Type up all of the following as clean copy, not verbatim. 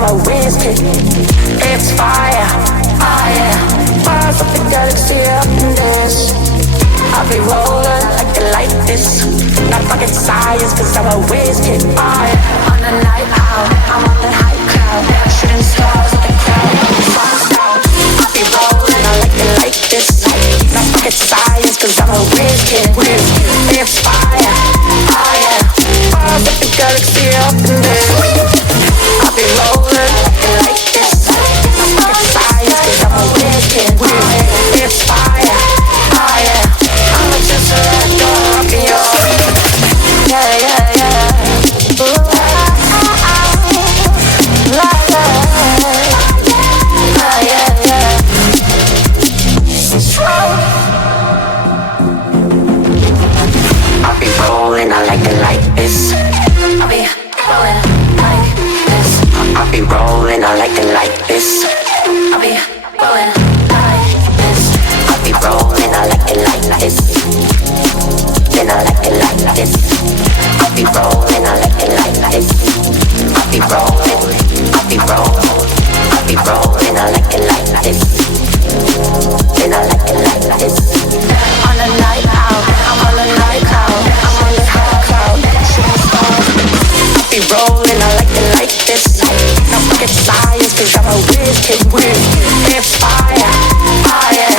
I'm a whiz kid. It's fire, fire. Bars of the galaxy up in this. I'll be rolling like it like this. Not rocket science, cause I'm a whiz kid. Fire. On the night out, I'm on the high cloud. Shooting stars at the crowd. I'll be rolling, I like this. Not rocket science, cause I'm a whiz kid. It's fire, fire. Bars of the galaxy up in this. I'll be rolling like this. Not rocket science, cause I'm a whiz kid. It's fire, fire. I'm just a dog in your yeah, yeah, yeah. Ooh, yeah, yeah. I'll be rolling, I like it like this. I'll be rolling like this. I'll be rolling, I like it like this. I'll be rolling like this. I'll be rolling, I like it like this. Then I like it like this. I'll be rolling, I like it like this. I'll be rolling, I'll be rolling, I'll be rolling, I like it like this. Then I like it like this. On the night out, I'm on the night cloud. I'm on the high cloud, shooting stars. I'll be rolling, I like it like this. Not rocket science, cause I'm a whiz kid. It's fire, fire.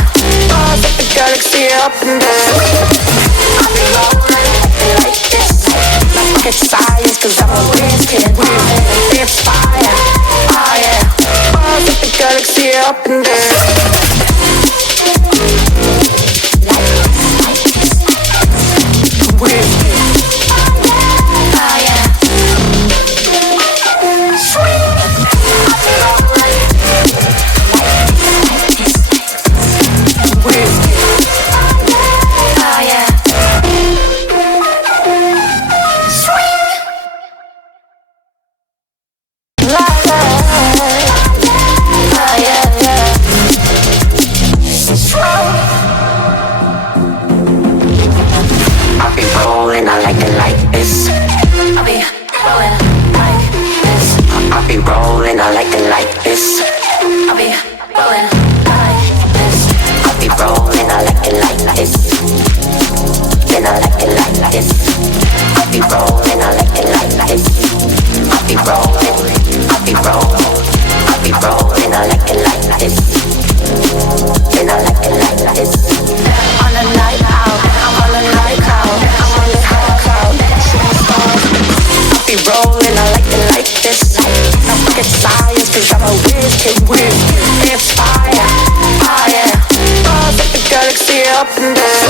Bars of the galaxy up in this. I'll be rolling like this. Not rocket science, cause I'm a whiz kid. It's fire, fire. Bars of the galaxy up in this. It's fire, fire. Bars of the galaxy up in there.